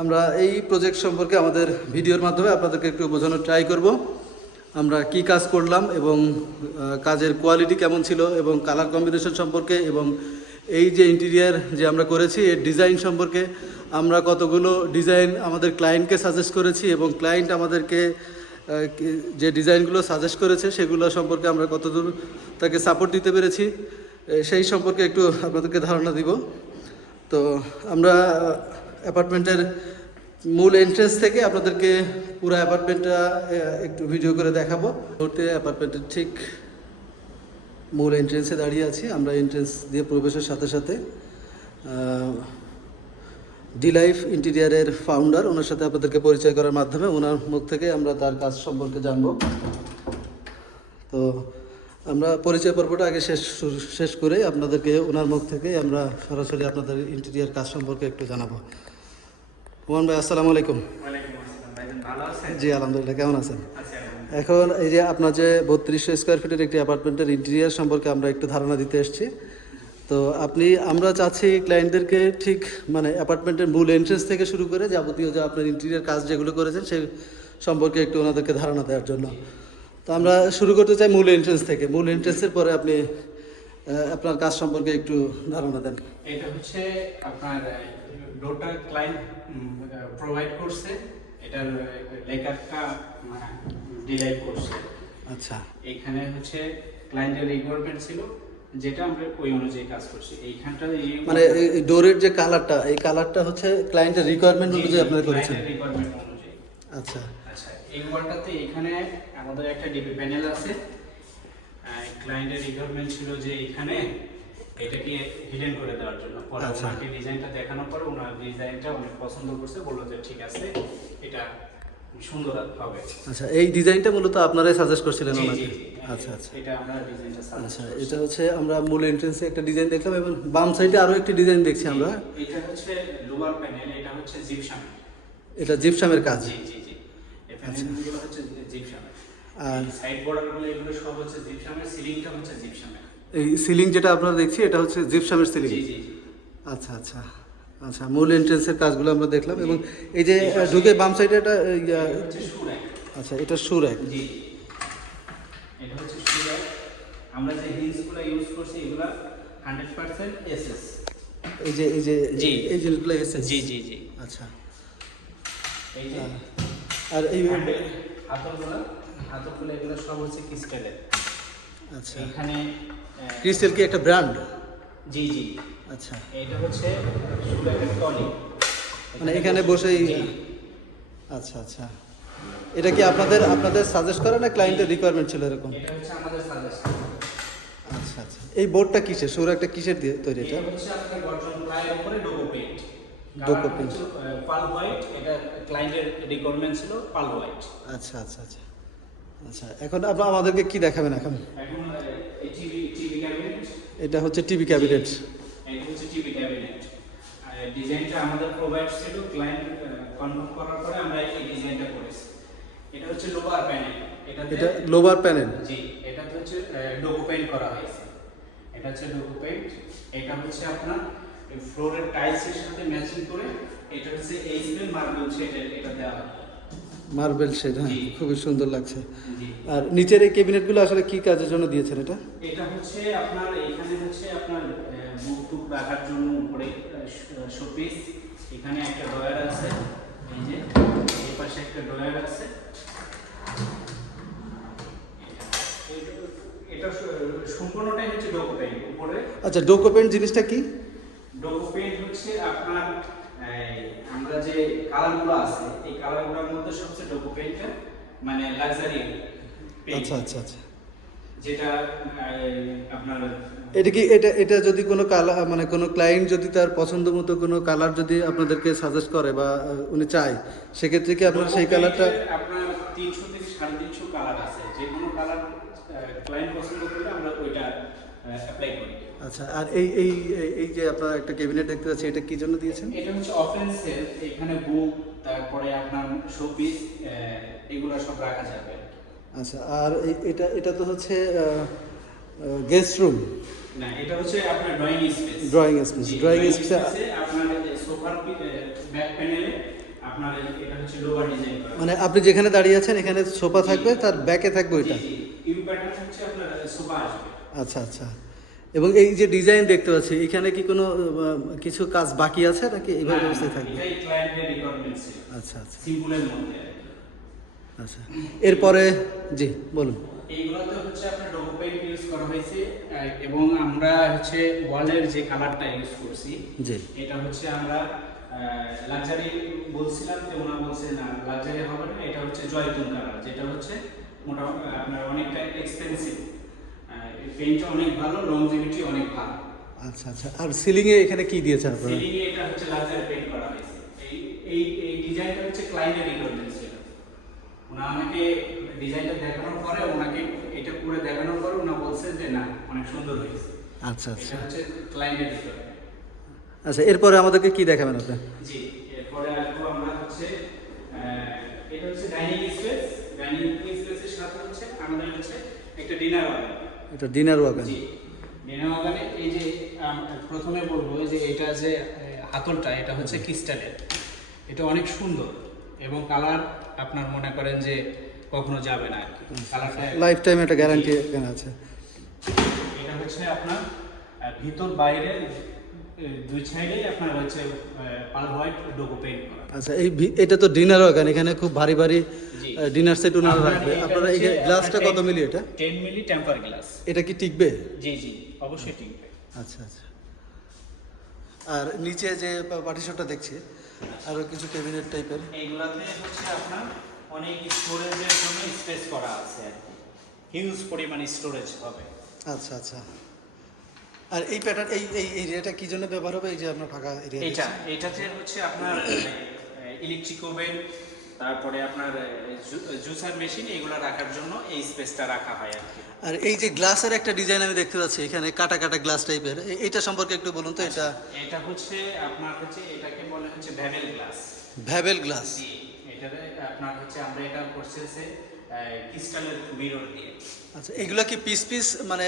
আমরা এই প্রজেক্ট সম্পর্কে আমাদের ভিডিওর মাধ্যমে আপনাদেরকে একটু বোঝানোর ট্রাই করব। আমরা কি কাজ করলাম এবং কাজের কোয়ালিটি কেমন ছিল এবং কালার কম্বিনেশন সম্পর্কে এবং এই যে ইন্টেরিয়ার যে আমরা করেছি, এর ডিজাইন সম্পর্কে আমরা কতগুলো ডিজাইন আমাদের ক্লায়েন্টকে সাজেস্ট করেছি এবং ক্লায়েন্ট আমাদেরকে যে ডিজাইনগুলো সাজেস্ট করেছে সেগুলো সম্পর্কে আমরা কতদূর তাকে সাপোর্ট দিতে পেরেছি সেই সম্পর্কে একটু আপনাদেরকে ধারণা দিব। তো আমরা অ্যাপার্টমেন্টের মূল এন্ট্রেন্স থেকে আপনাদেরকে পুরো অ্যাপার্টমেন্টটা একটু ভিডিও করে দেখাবো। মুহূর্তে অ্যাপার্টমেন্টের ঠিক মূল এন্ট্রেন্সে দাঁড়িয়ে আছি। আমরা এন্ট্রেন্স দিয়ে প্রবেশের সাথে সাথে ডি লাইফ ইন্টেরিয়ারের ফাউন্ডার ওনার সাথে আপনাদেরকে পরিচয় করার মাধ্যমে ওনার মুখ থেকে আমরা তার কাজ সম্পর্কে জানব। তো আমরা পরিচয় পর্বটা আগে শেষ শেষ করে আপনাদেরকে ওনার মুখ থেকে আমরা সরাসরি আপনাদের ইন্টেরিয়ার কাজ সম্পর্কে একটু জানাব। মোহন ভাই, আসসালামু আলাইকুম। জি, আলহামদুলিল্লাহ, কেমন আছেন? এখন এই যে আপনার যে বত্রিশশো স্কোয়ার ফিটের একটি অ্যাপার্টমেন্টের ইন্টেরিয়ার সম্পর্কে আমরা একটু ধারণা দিতে এসেছি। তো আপনি, আমরা চাচ্ছি ক্লায়েন্টদেরকে ঠিক মানে অ্যাপার্টমেন্টের মূল এন্ট্রেন্স থেকে শুরু করে যাবতীয় যে আপনার ইন্টেরিয়ার কাজ যেগুলো করেছেন সেই সম্পর্কে একটু ওনাদেরকে ধারণা দেওয়ার জন্য। তো আমরা শুরু করতে চাই মূল এন্ট্রেন্স থেকে। মূল এন্ট্রেন্সের পরে আপনি আপনার কাজ সম্পর্কে একটু ধারণা দেন। এটা হচ্ছে আপনার ডোটা ক্লায়েন্ট প্রোভাইড করছে এটার লেখাটা ডিলাইট করছে। আচ্ছা। এখানে হচ্ছে ক্লায়েন্টের রিকোয়ারমেন্ট ছিল যেটা আমরা ওই অনুযায়ী কাজ করছি। এইখানটা মানে এই ডোরের যে কালারটা এই কালারটা হচ্ছে ক্লায়েন্টের রিকোয়ারমেন্ট অনুযায়ী আপনারা করেছেন। রিকোয়ারমেন্ট অনুযায়ী। আচ্ছা। আচ্ছা এই ওয়ালটাতে এখানে আমাদের একটা ডিপি প্যানেল আছে। ক্লায়েন্টের রিকোয়ারমেন্ট ছিল যে এখানে এটাকে হিডেন করে দেওয়ার জন্য। পরে আচ্ছা। ওনাকে ডিজাইনটা দেখানোর পরে ওনার ডিজাইনটা অনেক পছন্দ করছে বলল যে ঠিক আছে এটা সুন্দর হবে। আচ্ছা এই ডিজাইনটা মূলত আপনারাই সাজেস্ট করছিলেন জি, জি, ওনাকে? আচ্ছা আচ্ছা। এটা আমরা ডিজাইনটা আচ্ছা এটা হচ্ছে আমরা মূল এন্ট্রেন্সে একটা ডিজাইন দেখলাম এবং বাম সাইডে একটি ডিজাইন দেখছি আমরা। এটা হচ্ছে লোয়ার প্যানেল এটা হচ্ছে জিপসাম। এটা জিপসামের কাজ। জি জি জি। এই প্যানেলগুলো হচ্ছে জিপসামের। আর সাইড বর্ডারগুলো এগুলো সব হচ্ছে জিপসামের সিলিংটা হচ্ছে জিপসামের। এই সিলিং যেটা আপনারা দেখছি এটা হচ্ছে জিপসামের সিলিং জি জি জি। আচ্ছা আচ্ছা আচ্ছা মূল এন্ট্রেন্সের কাজগুলো আমরা দেখলাম এবং এই যে ঢুকে বাম সাইডে এটা আচ্ছা এটা সুর এক জি এটা হচ্ছে আমরা যে হিলসগুলো ইউজ করছি এগুলা হান্ড্রেড পার্সেন্ট এসএস এই যে এই যে জি। এই জিনিসগুলো এসে জি জি জি। আচ্ছা। এই যে আর এই হাতলগুলো হাতলগুলো এগুলো সব হচ্ছে ক্রিস্টালের আচ্ছা। এখানে ক্রিস্টাল কি একটা ব্র্যান্ড জি জি। আচ্ছা। এটা হচ্ছে মানে এখানে বসেই আচ্ছা আচ্ছা। এটা কি আপনাদের আপনাদের সাজেস্ট করা না ক্লায়েন্টের রিকোয়ারমেন্ট ছিল এরকম? এটা হচ্ছে আমাদের সাজেশন আচ্ছা আচ্ছা। এই বোর্ডটা কিসের? সৌর একটা কিসের দিয়ে তৈরি এটা? এটা হচ্ছে আপনার গর্জন প্লাইয়ের উপরে Doco paint Doco paint। Pale white এটা ক্লায়েন্টের রিকোয়ারমেন্ট ছিল পাল হোয়াইট আচ্ছা আচ্ছা আচ্ছা। আচ্ছা এখন আপনারা আমাদেরকে কি দেখাবেন এখন? এখন এটা হচ্ছে টিভি ক্যাবিনেট এটা হচ্ছে টিভি ক্যাবিনেট ডিজাইনটা আমাদের প্রোভাইড ছিল ক্লায়েন্ট কনফার্ম করার পরে আমরা এই ডিজাইনটা করেছি। এটা হচ্ছে লোয়ার প্যানেল এটা এটা লোভার প্যানেল জি এটা হচ্ছে ডোকো পেইন্ট করা হয়েছে। এটা হচ্ছে ডোকো পেইন্ট এটা হচ্ছে আপনার ফ্লোরের টাইলসের সাথে ম্যাচিং করে এটা হচ্ছে এইচপি মার্বেল শেড এটা দেওয়া। হয়। মার্বেল শেড হ্যাঁ খুবই সুন্দর লাগছে। আর নিচের এই ক্যাবিনেটগুলো আসলে কি কাজের জন্য দিয়েছেন এটা? এটা হচ্ছে আপনার এখানে হচ্ছে আপনার বুক টুক রাখার জন্য উপরে শোপিস এখানে একটা ড্রয়ার আছে। এই যে এই পাশে একটা ড্রয়ার আছে। এটা- সম্পূর্ণটাই হচ্ছে ডোকো উপরে আচ্ছা ডোকো পেন্ট জিনিসটা কি? ডোকো হচ্ছে আপনার আমরা যে কালারগুলো আছে এই কালারগুলোর মধ্যে সবচেয়ে ডোকো পেইন্টটা মানে লাক্সারি আচ্ছা আচ্ছা আচ্ছা। যেটা আপনার এটা কি এটা এটা যদি কোনো কালার মানে কোনো ক্লায়েন্ট যদি তার পছন্দ মতো কোনো কালার যদি আপনাদেরকে সাজেস্ট করে বা উনি চায় সেক্ষেত্রে কি আপনার সেই কালারটা আপনার তিনশো থেকে সাড়ে তিনশো কালার আছে। যে কোনো কালার ক্লায়েন্ট পছন্দ করলে আমরা ওইটা অ্যাপ্লাই করি। আচ্ছা আর এই এই এই- যে আপনার একটা ক্যাবিনেট দেখতে পাচ্ছি এটা কি জন্য দিয়েছেন? এটা হচ্ছে অফেন্সের এখানে বুক তারপরে আপনার শোপিস এগুলো সব রাখা যাবে আচ্ছা আর এটা এটা তো হচ্ছে গেস্ট রুম না এটা হচ্ছে আপনার drawing space space, drawing space- আপনার সোফার ব্যাক প্যানেলে আপনার এটা হচ্ছে লোভার ডিজাইন করা। মানে আপনি যেখানে দাঁড়িয়ে আছেন এখানে সোফা থাকবে তার ব্যাকে থাকবে ওইটা। ইউ প্যাটার্ন হচ্ছে আপনার সোফা আসবে। আচ্ছা আচ্ছা। এবং এই যে ডিজাইন দেখতে পাচ্ছি এখানে কি কোনো কিছু কাজ বাকি আছে নাকি এইভাবে অবস্থায় থাকবে? ক্লায়েন্টের রিকোয়ারমেন্ট ছিল। আচ্ছা আচ্ছা। সিম্পলের মধ্যে আচ্ছা। এরপরে জি বলুন। এইগুলোতে হচ্ছে আপনার ডোকো পেইন্ট ইউজ করা হয়েছে এবং আমরা হচ্ছে ওয়ালের যে কালারটা ইউজ করছি জি। এটা হচ্ছে আমরা লাক্সারি বলছিলাম যে ওনা বলছে না লাক্সারি হবে না এটা হচ্ছে জয়তুন কালার যেটা হচ্ছে মোটামুটি আপনার অনেকটা এক্সপেন্সিভ পেইন্টটা অনেক ভালো লংজিভিটি অনেক ভালো। আচ্ছা আচ্ছা। আর সিলিং এ এখানে কি দিয়েছেন আপনারা? সিলিং এ এটা হচ্ছে লাক্সারি পেইন্ট করা হয়েছে। এই এই এই ডিজাইনটা হচ্ছে ক্লায়েন্টের ছিল। ওনা আমাকে ডিজাইনটা দেখানোর পরে ওনাকে এটা পুরো দেখানোর পরে ওনা বলছে যে না অনেক সুন্দর হয়েছে। আচ্ছা আচ্ছা। হচ্ছে ক্লায়েন্টের আচ্ছা এরপরে আমাদেরকে কি দেখাবেন আপনি? জি এরপরে আসব আমরা হচ্ছে এটা হচ্ছে ডাইনিং স্পেস ডাইনিং স্পেসের সাথে হচ্ছে আমাদের হচ্ছে একটা ডিনার ওয়াগন এটা ডিনার ওয়াগান। ডিনার ওয়াগনে এই যে প্রথমে বলব যে এটা যে হাতলটা এটা হচ্ছে ক্রিস্টালের। এটা অনেক সুন্দর এবং কালার আপনার মনে করেন যে কখনো যাবে না আর কি কালারটা লাইফ টাইম একটা গ্যারান্টি এখানে আছে। এটা হচ্ছে আপনার ভিতর বাইরে দুই সাইডেই আপনার হচ্ছে পাল হোয়াইট ডোকো পেইন্ট করা। আচ্ছা এই এটা তো ডিনার ওয়াগান এখানে খুব ভারী ভারী ডিনার সেট ওনারা রাখবে। আপনারা এই গ্লাসটা কত মিলি এটা? টেন মিলি টেম্পার গ্লাস এটা কি টিকবে? জি জি অবশ্যই টিকবে। আচ্ছা আচ্ছা। আর নিচে যে পার্টিশনটা দেখছি আরও কিছু ক্যাবিনেট টাইপের এইগুলাতে হচ্ছে আপনার অনেক স্টোরেজের জন্য স্পেস করা আছে আর হিউজ পরিমাণ স্টোরেজ হবে। আচ্ছা আচ্ছা। আর এই প্যাটার্ন এই এই এরিয়াটা কি জন্য ব্যবহার হবে? এই যে আপনার ফাঁকা এরিয়া এটা এটাতে হচ্ছে আপনার ইলেকট্রিক ওভেন তারপরে আপনার জুসার মেশিন এগুলো রাখার জন্য এই স্পেসটা রাখা হয় আর কি। আর এই যে গ্লাসের একটা ডিজাইন আমি দেখতে পাচ্ছি এখানে কাটা কাটা গ্লাস টাইপের এটা সম্পর্কে একটু বলুন তো এটা এটা হচ্ছে আপনার হচ্ছে এটাকে বলে হচ্ছে ভ্যাবেল গ্লাস ভ্যাবেল গ্লাস এটাতে আপনার হচ্ছে আমরা এটা করছে ক্রিস্টালের মিরর দিয়ে। আচ্ছা এগুলো কি পিস পিস মানে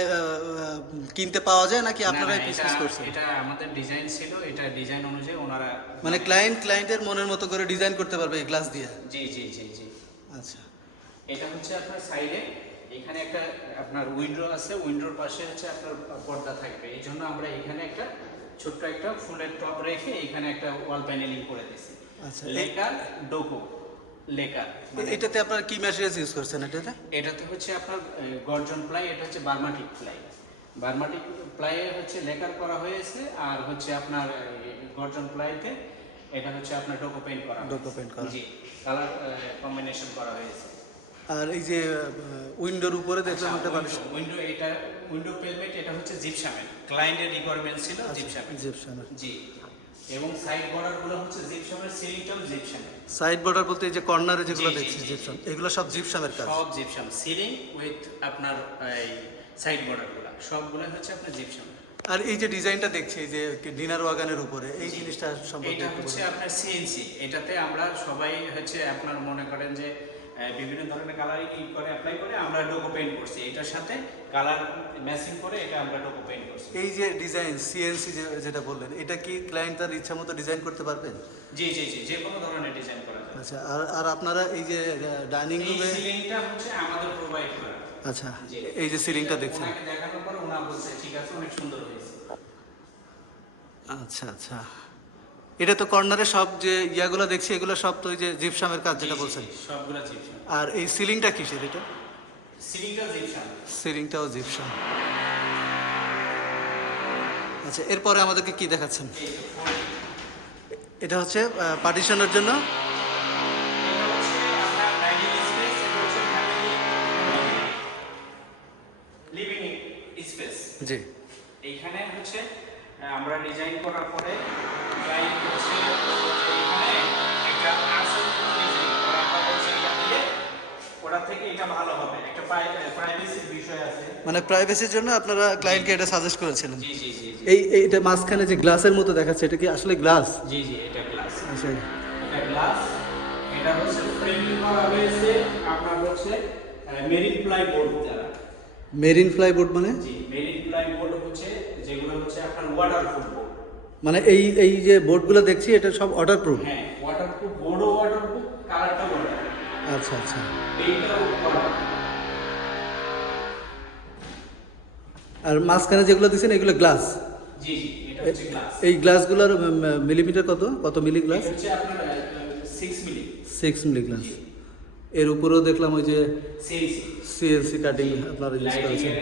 কিনতে পাওয়া যায় নাকি না, আপনারাই পিস পিস করছেন? এটা আমাদের ডিজাইন ছিল এটা ডিজাইন অনুযায়ী ওনারা মানে ক্লায়েন্ট ক্লায়েন্টের মনের মতো করে ডিজাইন করতে পারবে এই গ্লাস দিয়ে? জি জি জি জি। আচ্ছা। এটা হচ্ছে আপনার সাইডে এখানে একটা আপনার উইন্ডো আছে উইন্ডোর পাশে হচ্ছে আপনার পর্দা থাকবে। এই জন্য আমরা এখানে একটা ছোট্ট একটা ফুলের টপ রেখে এখানে একটা ওয়াল প্যানেলিং করে দিছি আচ্ছা, লেকার ডোকো। লেকার মানে এটাতে আপনারা কি ম্যাটেরিয়ালস ইউজ করছেন এটাতে? এটাতে হচ্ছে আপনার গর্জন প্লাই এটা হচ্ছে বার্মাটিক প্লাই। বার্মাটিক প্লাইয়ে হচ্ছে লেকার করা হয়েছে আর হচ্ছে আপনার গর্জন প্লাইতে এটা হচ্ছে আপনার ডোকো পেইন্ট করা ডোকো পেইন্ট করা। জি কালার কম্বিনেশন করা হয়েছে। আর এই যে উইন্ডোর উপরে দেখলাম একটা পার্টিশন উইন্ডো এটা উইন্ডো পেলমেট এটা হচ্ছে জিপসামের ক্লায়েন্টের রিকোয়ারমেন্ট ছিল জিপসামের জিপসামের জি। এবং সাইড বর্ডারগুলো হচ্ছে জিপসামের সিলিংটাও জিপসামের সাইড বর্ডার বলতে এই যে কর্নারে যেগুলো দেখছি। জিপসাম এগুলো সব জিপসামের কাজ। সব জিপসাম সিলিং উইথ আপনার এই সাইড বর্ডারগুলো। সবগুলো হচ্ছে আপনার জিপসাম আর এই যে ডিজাইনটা দেখছি এই যে ডিনার ওয়াগানের উপরে এই জিনিসটা সম্পর্কে এটা হচ্ছে আপনার সিএনসি এটাতে আমরা সবাই হচ্ছে আপনার মনে করেন যে বিভিন্ন ধরনের কালারিং করে অ্যাপ্লাই করে আমরা ডোকো পেইন্ট করছি। এটার সাথে কালার ম্যাচিং করে এটা আমরা ডোকো পেইন্ট করছি। এই যে ডিজাইন সিএনসি যেটা বললেন এটা কি ক্লায়েন্ট তার ইচ্ছা মতো ডিজাইন করতে পারবেন? জি জি জি যে কোনো ধরনের ডিজাইন করা যায়। আচ্ছা আর আর আপনারা এই যে ডাইনিং রুমে সিলিংটা হচ্ছে আমাদের প্রোভাইড করা। আচ্ছা এই যে সিলিংটা দেখছেন। ওনাকে দেখানোর পর ওনা বলছে ঠিক আছে অনেক সুন্দর হয়েছে। আচ্ছা আচ্ছা। এটা তো কর্নারে সব যে ইয়াগুলো দেখছি এগুলো সব তো ওই যে জিপসামের কাজ যেটা বলছেন। সবগুলো জিপসাম। আর এই সিলিংটা কিসের এটা? সিলিংটা জিপসাম। সিলিংটাও জিপসাম। আচ্ছা এরপরে আমাদেরকে কি দেখাচ্ছেন। এটা হচ্ছে পার্টিশনের জন্য। জি। এইখানে হচ্ছে আমরা ডিজাইন করার পরে ক্লায়েন্ট হচ্ছে এইখানে একটা আসল ডিজাইন করা আমরা এটা দিয়ে ওটা থেকে এটা ভালো হবে। একটা প্রাইভেসির বিষয় আছে। মানে প্রাইভেসির জন্য আপনারা ক্লায়েন্টকে এটা সাজেস্ট করেছিলেন। জি জি জি জি। এই এইটা মাঝখানে যে গ্লাসের মতো দেখাচ্ছে এটা কি আসলে গ্লাস? জি জি এটা গ্লাস আচ্ছা। এটা গ্লাস এটা হচ্ছে ফ্রেমিং করা হয়েছে আপনার হচ্ছে মেরিন প্লাই বোর্ড দ্বারা। মেরিন ফ্লাইবোর্ড মানে? জি মেরিন যেগুলো হচ্ছে আপনার ওয়াটারপ্রুফ বোর্ড মানে এই এই যে বোর্ডগুলো দেখছি এটা সব অর্ডার প্রুফ হ্যাঁ ওয়াটারপ্রুফ বোর্ডও ওয়াটারপ্রুফ কালারটাও ওয়াটার আচ্ছা আচ্ছা। এইটাও আর মাঝখানে যেগুলো দিচ্ছেন এগুলো গ্লাস জি জি এটা হচ্ছে গ্লাস এই গ্লাসগুলোর মিলিমিটার কত? কত মিলি গ্লাস হচ্ছে আপনার সিক্স মিলি গ্লাস এর উপরেও দেখলাম ওই যে সিএসি সিএলসি কাটিং আপনারা ইউজ করেছেন।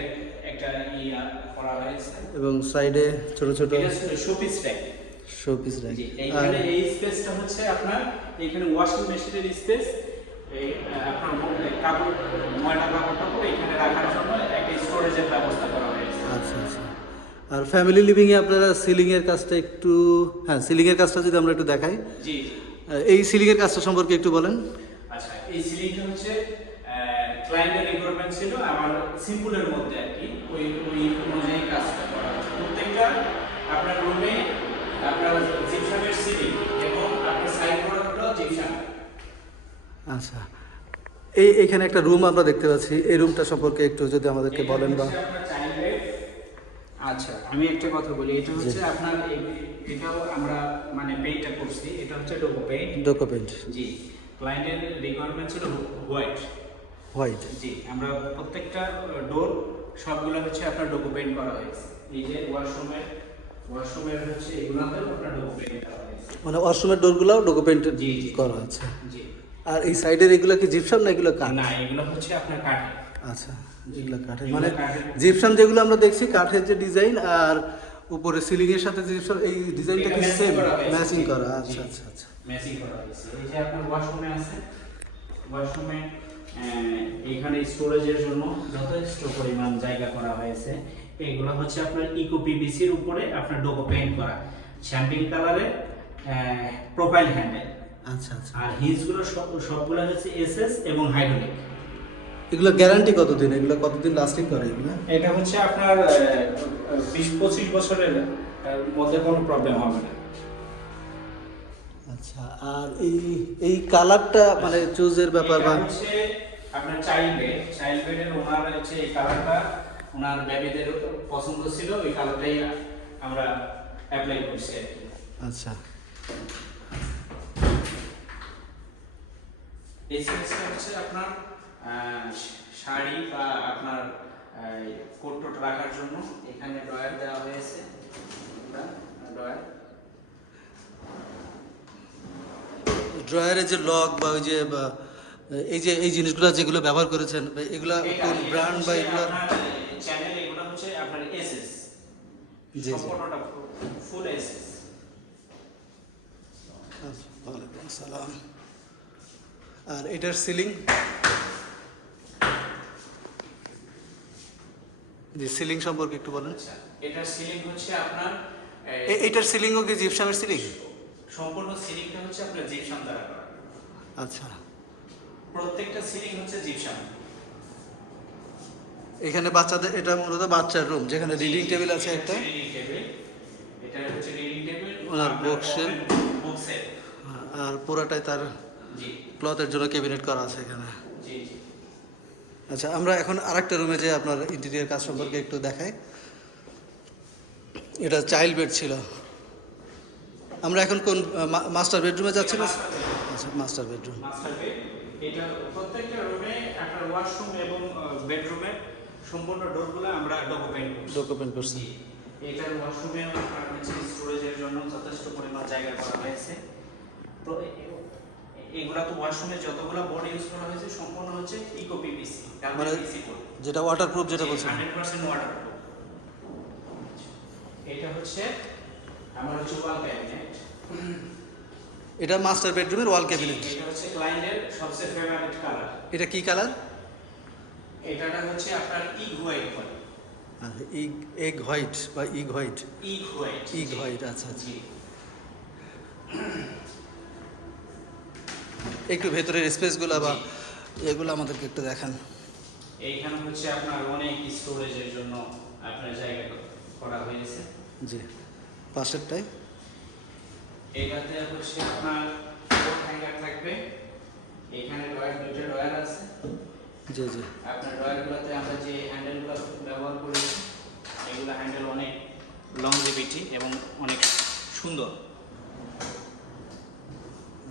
একটা ইয়া করা হয়েছে। এবং সাইডে ছোট ছোট শোপিস টাইপ শো পিস আর এইখানে এই স্পেসটা হচ্ছে আপনার এইখানে ওয়াশিং মেশিনের স্পেস এই আপনার কাপড় ময়লা কাপড় টাপড় এখানে রাখার জন্য একটা স্টোরেজের ব্যবস্থা করা হয়েছে। আচ্ছা আচ্ছা। আর ফ্যামিলি লিভিংয়ে আপনারা সিলিংয়ের কাজটা একটু হ্যাঁ সিলিংয়ের কাজটা যদি আমরা একটু দেখাই। জি এই সিলিংয়ের কাজটা সম্পর্কে একটু বলেন। আচ্ছা এই সিলিংটা হচ্ছে ক্লায়েন্টের রিকোয়ারমেন্ট ছিল আমার সিম্পলের আচ্ছা। এই এখানে একটা রুম আমরা দেখতে পাচ্ছি। এই রুমটা সম্পর্কে একটু যদি আমাদেরকে বলেন বা। আচ্ছা আমি একটা কথা বলি। এটা হচ্ছে আপনার এই- এটাও আমরা মানে পেইন্টটা করছি। এটা হচ্ছে ডোকো পেইন্ট ডকুমেন্ট জি। ক্লায়েন্টের রিকোয়ারমেন্ট ছিল হোয়াইট হোয়াইট জি আমরা প্রত্যেকটা ডোর সবগুলো হচ্ছে আপনার ডোকো পেইন্ট করা হয়েছে। এই যে ওয়াশরুমের ওয়াশরুমের হচ্ছে এগুলোতে আপনার ডোকো পেইন্ট করা হয়েছে। মানে ওয়াশরুমের ডোরগুলোও ডকুমেন্ট জি, জি। করা আছে। জি। আর এই সাইডের এগুলো কি জিপসাম না এগুলো কাঠ? না এগুলো হচ্ছে আপনার কাঠ আচ্ছা এগুলো কাঠের। মানে জিপসাম যেগুলো আমরা দেখছি কাঠের যে ডিজাইন আর উপরে সিলিং এর সাথে জিপসাম এই ডিজাইনটা কি সেম ম্যাচিং করা আচ্ছা আচ্ছা আচ্ছা। ম্যাচিং করা হয়েছে। এই যে আপনার ওয়াশরুমে আছে ওয়াশরুমে এখানে স্টোরেজের জন্য যথেষ্ট পরিমাণ জায়গা করা হয়েছে। এগুলো হচ্ছে আপনার ইকো পিভিসির উপরে আপনার ডোকো পেইন্ট করা। শ্যাম্পিং কালারের প্রোফাইল হ্যান্ডেল আচ্ছা আচ্ছা। আর হিজগুলো সব সবগুলো হচ্ছে এসএস এবং হাইড্রোলিক। এগুলো গ্যারান্টি কতদিন? এগুলো কতদিন লাস্টিং করে এগুলো? এটা হচ্ছে আপনার বিশ পঁচিশ বছরের মধ্যে কোনো প্রবলেম হবে না। আচ্ছা আর এই এই কালারটা মানে চুজের ব্যাপার বা হচ্ছে আপনার চাইল্ড বেড চাইল্ড বেডের ওনার হচ্ছে এই কালারটা ওনার বেবিদের পছন্দ ছিল ওই কালারটাই আমরা অ্যাপ্লাই করছি আর কি। আচ্ছা। এই হচ্ছে আপনার শাড়ি বা আপনার কোট রাখার জন্য। এখানে ড্রয়ার দেওয়া হয়েছে। ড্রয়ার ড্রয়ারের যে লক বা ওই যে এই যে এই জিনিসগুলো যেগুলো ব্যবহার করেছেন এগুলা কোন ব্র্যান্ড বা এগুলো চ্যানেল এগুলো হচ্ছে আপনার এসএস জি, জি। সম্পূর্ণটা ফুল এসএস আচ্ছা, আসসালাম। আর এটার সিলিং জি সিলিং সম্পর্কে একটু বলেন। আচ্ছা এটার সিলিং হচ্ছে আপনার এই, এ- এইটার সিলিংও কি জিপসামের সিলিং সম্পূর্ণ সিলিংটা হচ্ছে আপনার জিপসাম দ্বারা করা। আচ্ছা। প্রত্যেকটা সিলিং হচ্ছে জিপসাম এখানে বাচ্চাদের এটা মূলত বাচ্চার রুম যেখানে রিডিং টেবিল আছে একটা। রিডিং টেবিল এটা হচ্ছে রিডিং টেবিল ওনার বক্সের। বক্সের আর পুরাটাই তার ক্লথের জন্য ক্যাবিনেট করা আছে এখানে। আচ্ছা আমরা এখন আরেকটা রুমে যে আপনার ইন্টেরিয়ার কাজ সম্পর্কে একটু দেখাই। এটা চাইল্ড বেড ছিল। আমরা এখন কোন মাস্টার বেডরুমে যাচ্ছি না? আচ্ছা মাস্টার বেডরুম মাস্টার বেড এটা প্রত্যেকটা রুমে একটা ওয়াশরুম এবং বেডরুমে সম্পূর্ণ ডোরগুলো আমরা ডকো পেইন্ট করছি। ডকুমেন্ট করছি। এটার ওয়াশরুমে স্টোরেজের জন্য যথেষ্ট পরিমাণ জায়গা করা হয়েছে। তো এগুলা তো ওয়াশরুমে যতগুলো বোর্ড ইউজ করা হয়েছে সম্পূর্ণ হচ্ছে ইকো পিভিসি মানে যেটা ওয়াটারপ্রুফ যেটা বলছেন। হান্ড্রেড পার্সেন্ট ওয়াটারপ্রুফ এটা হচ্ছে আমার হচ্ছে ওয়াল ক্যাবিনেট এটা মাস্টার বেডরুমের ওয়াল ক্যাবিনেট এটা হচ্ছে ক্লায়েন্টের সবচেয়ে ফেভারিট কালার এটা কি কালার এটাটা হচ্ছে আপনার ইগ হোয়াইট বলে ইগ এগ হোয়াইট বা egg white egg white egg white আচ্ছা আচ্ছা। জি। একটু ভেতরের স্পেসগুলো বা এগুলো আমাদেরকে একটু দেখান। এইখানে হচ্ছে আপনার অনেক স্টোরেজের জন্য আপনার জায়গা করা হয়েছে। জি পাশেরটাই। এটাতে হচ্ছে আপনার কোট হ্যাঙ্গার থাকবে। এখানে ডয়ার দুইটা ডয়ার আছে। জি জি। আপনার ডয়ারগুলোতে আমরা যে হ্যান্ডেলগুলো ব্যবহার করেছি এগুলো হ্যান্ডেল অনেক লংজিভিটি এবং অনেক সুন্দর।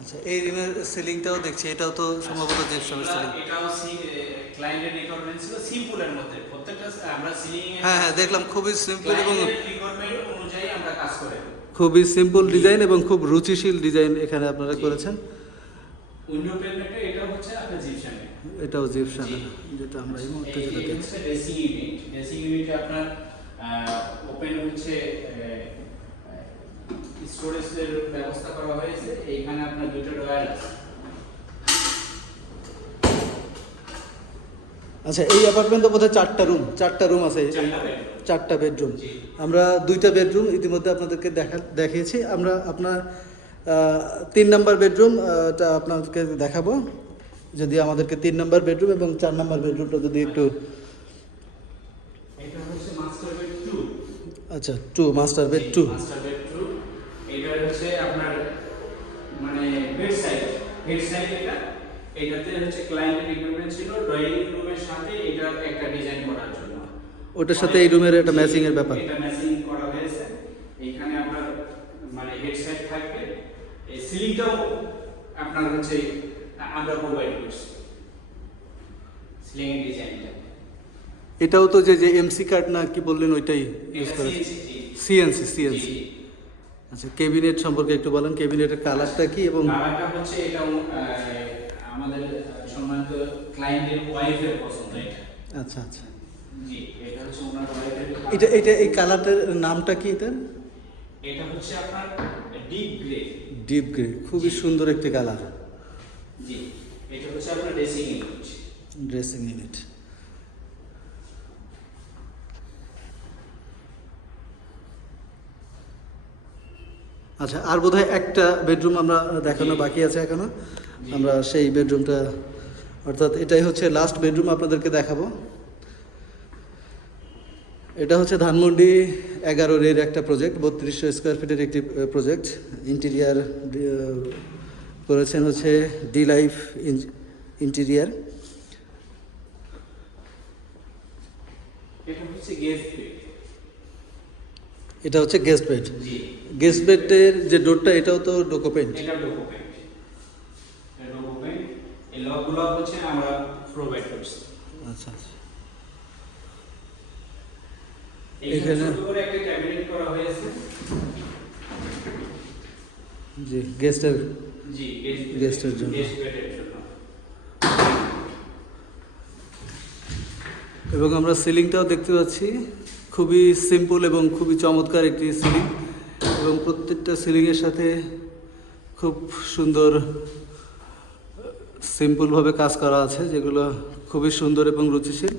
আচ্ছা এই রুমের সিলিংটাও দেখছি এটাও তো সম্ভবত জিপসামের সিলিং এগুলা- এটাও ক্লায়েন্টের রিকোয়ারমেন্ট ছিল সিম্পলের মধ্যে। প্রত্যেকটা আমরা সিলিং হ্যাঁ হ্যাঁ দেখলাম খুবই সিম্পল এবং রিকোয়ারমেন্ট অনুযায়ী আমরা কাজ করে খুবই সিম্পল ডিজাইন এবং খুব রুচিশীল ডিজাইন এখানে আপনারা করেছেন। উইন্ডো প্যানেলটা এটা হচ্ছে আপনার জিপসামে এটাও জিপসামের যেটা আমরা এই মুহূর্তে যেটা দেখছি। ড্রেসিং ইউনিট ড্রেসিং ইউনিটে আপনার ওপেন হচ্ছে স্টোরেজের ব্যবস্থা করা হয়েছে এইখানে আপনার দুটো ডয়ার আছে। আচ্ছা এই অ্যাপার্টমেন্টে বোধহয় চারটা রুম চারটা রুম আছে। চারটা বেডরুম আমরা দুইটা বেডরুম ইতিমধ্যে আপনাদেরকে দেখা দেখিয়েছি। আমরা আপনার তিন নাম্বার বেডরুমটা আপনাদেরকে দেখাবো। যদি আমাদেরকে তিন নাম্বার বেডরুম এবং চার নাম্বার বেডরুমটা যদি একটু এটা হচ্ছে মাস্টার বেড টু আচ্ছা two master bed two side এটা। এটাতে হচ্ছে ক্লায়েন্টের রিকোয়ারমেন্ট ছিল ড্রয়িং রুমের সাথে এটা একটা ডিজাইন করার জন্য। ওটার সাথে এই রুমের একটা ম্যাচিং এর ব্যাপার। এটা ম্যাচিং করা হয়েছে। এখানে আপনার মানে হেড সাইড থাকবে। এই সিলিংটাও আপনার হচ্ছে আমরা প্রোভাইড করছি। সিলিং এর ডিজাইনটা এটাও তো যে যে এমসি কার্ড না কি বললেন ওইটাই ইউজ এটা করে CNC সিএনসি সিএনসি আচ্ছা কেবিনেট সম্পর্কে একটু বলেন কেবিনেটের কালারটা কি এবং কালারটা হচ্ছে এটা আমাদের সম্মানিত ক্লায়েন্টের ওয়াইফের পছন্দ এটা। আচ্ছা আচ্ছা। জি এটা হচ্ছে ওনার ওয়াইফের এটা এটা এই কালারটার নামটা কি এটা? এটা হচ্ছে আপনার ডিপ গ্রে ডিপ গ্রে খুবই সুন্দর একটি কালার জি এটা হচ্ছে আপনার ড্রেসিং ইউনিট ড্রেসিং ইউনিট আচ্ছা আর বোধহয় একটা বেডরুম আমরা দেখানো বাকি আছে এখনও। আমরা সেই বেডরুমটা অর্থাৎ এটাই হচ্ছে লাস্ট বেডরুম আপনাদেরকে দেখাবো। এটা হচ্ছে ধানমন্ডি এগারো এর একটা প্রজেক্ট বত্রিশশো স্কোয়ার ফিটের একটি প্রজেক্ট ইন্টেরিয়ার করেছেন হচ্ছে ডি লাইফ ইন্টেরিয়ার এটা হচ্ছে গেস্ট বেড বেডের যে ডোরটা এটাও তো এটা ডোকো পেন্ট এটা ডোকো পেন্ট এই লকগুলো হচ্ছে আমরা প্রোভাইড করছি। আচ্ছা আচ্ছা। এখানে এখানে- ছোট করে একটা ক্যাবিনেট করা হয়েছে। জি গেস্টের জি গেস্ট Guest এর জন্য। গেস্ট বেডের জন্য। এবং আমরা সিলিংটাও দেখতে পাচ্ছি। খুবই সিম্পল এবং খুবই চমৎকার একটি সিলিং। এবং প্রত্যেকটা সিলিংয়ের সাথে খুব সুন্দর সিম্পলভাবে কাজ করা আছে যেগুলো খুবই সুন্দর এবং রুচিশীল।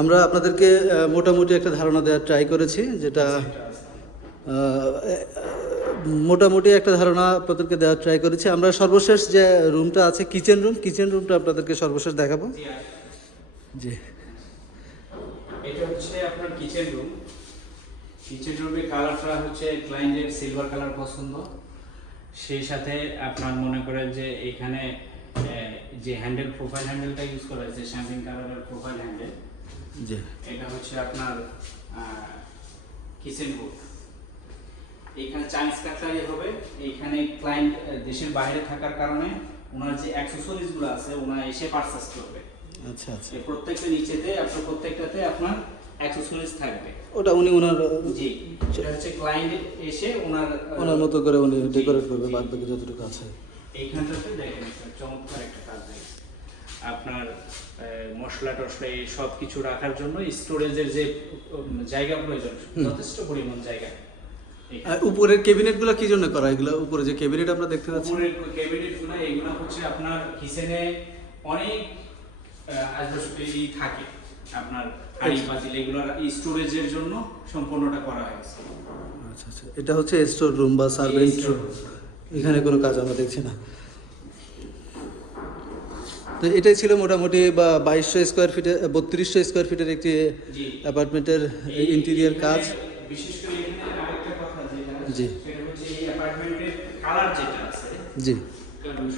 আমরা আপনাদেরকে মোটামুটি একটা ধারণা দেওয়ার ট্রাই করেছি যেটা মোটামুটি একটা ধারণা আপনাদেরকে দেওয়ার ট্রাই করেছি। আমরা সর্বশেষ যে রুমটা আছে কিচেন রুম কিচেন রুমটা আপনাদেরকে সর্বশেষ দেখাবো। জি, এটা হচ্ছে আপনার কিচেন রুম রুমের কালারটা হচ্ছে ক্লায়েন্টের সিলভার কালার পছন্দ। সেই সাথে আপনার মনে করেন যে এখানে যে হ্যান্ডেল প্রোফাইল হ্যান্ডেলটা ইউজ করা হয়েছে শ্যাম্পিং কালারের প্রোফাইল হ্যান্ডেল এটা হচ্ছে আপনার কিচেন বোর্ড এইখানে চাইনিজ কাটলারি হবে। এইখানে ক্লায়েন্ট দেশের বাইরে থাকার কারণে ওনার যে অ্যাক্সেসরিজগুলো আছে ওনার এসে পারচেস করবে। আচ্ছা আচ্ছা। প্রত্যেকটা নিচেতে আপনার প্রত্যেকটাতে আপনার অ্যাক্সেসরিজ থাকবে। ওটা উনি ওনার জি এটা হচ্ছে ক্লায়েন্ট এসে ওনার ওনার মতো করে উনি ডেকোরেট করবে। বাদ বাকি যতটুকু আছে। এইখানটাতে দেখেন চমৎকার একটা কাজ হয়েছে আপনার মশলা টশলা এই সব কিছু রাখার জন্য স্টোরেজের যে জায়গা প্রয়োজন যথেষ্ট পরিমাণ জায়গা। আর উপরের ক্যাবিনেটগুলো কি জন্য করা এগুলো উপরে যে ক্যাবিনেট আমরা দেখতে পাচ্ছি। উপরের ক্যাবিনেটগুলো এগুলো হচ্ছে আপনার কিচেনে অনেক থাকে আপনার হাড়ি পাতিল এগুলো স্টোরেজের জন্য সম্পূর্ণটা করা হয়েছে। আচ্ছা আচ্ছা। এটা হচ্ছে স্টোর রুম বা সার্ভেন্ট রুম এখানে কোনো কাজ আমরা দেখছি না। তো এটাই ছিল মোটামুটি বা বাইশশো স্কোয়ার ফিটের বত্রিশশো স্কোয়ার ফিটের একটি অ্যাপার্টমেন্টের ইন্টেরিয়ার কাজ। বিশেষ করে এখানে আরেকটা কথা যেটা জি। সেটা হচ্ছে এই অ্যাপার্টমেন্টের কালার যেটা আছে জি।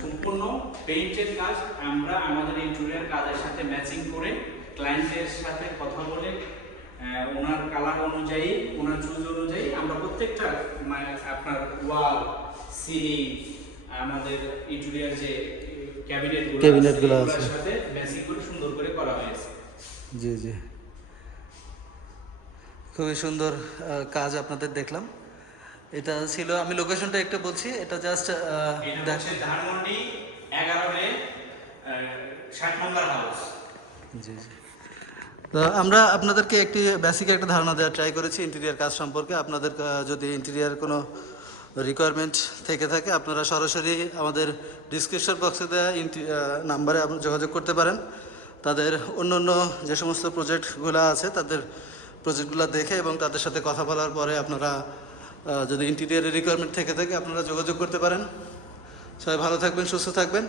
সম্পূর্ণ পেইন্টের কাজ। আমরা আমাদের ইন্টেরিয়র কাজের সাথে ম্যাচিং করে ক্লায়েন্টের সাথে কথা বলে ওনার কালার অনুযায়ী ওনার চুজ অনুযায়ী আমরা প্রত্যেকটা মানে আপনার ওয়াল সিলিং আমাদের ইন্টেরিয়ার যে ক্যাবিনেট Cabinet গুলো আছে। সাথে বেসিক করে সুন্দর করে করা হয়েছে। জি জি। খুবই সুন্দর কাজ আপনাদের দেখলাম। এটা ছিল আমি লোকেশনটা একটু বলছি এটা জাস্ট ধানমন্ডি এগারোরে ষাট নম্বর হাউস জি জি। তো আমরা আপনাদেরকে একটি বেসিক একটা ধারণা দেওয়ার ট্রাই করেছি ইন্টেরিয়ার কাজ সম্পর্কে। আপনাদের যদি ইন্টেরিয়ার কোনো রিকোয়ারমেন্ট থেকে থাকে আপনারা সরাসরি আমাদের ডিসক্রিপশন বক্সে দেওয়া নাম্বারে যোগাযোগ করতে পারেন। তাদের অন্য অন্য যে সমস্ত প্রজেক্টগুলো আছে তাদের প্রজেক্টগুলো দেখে এবং তাদের সাথে কথা বলার পরে আপনারা যদি ইন্টেরিয়ারের রিকোয়ারমেন্ট থেকে থাকে আপনারা যোগাযোগ করতে পারেন। সবাই ভালো থাকবেন সুস্থ থাকবেন।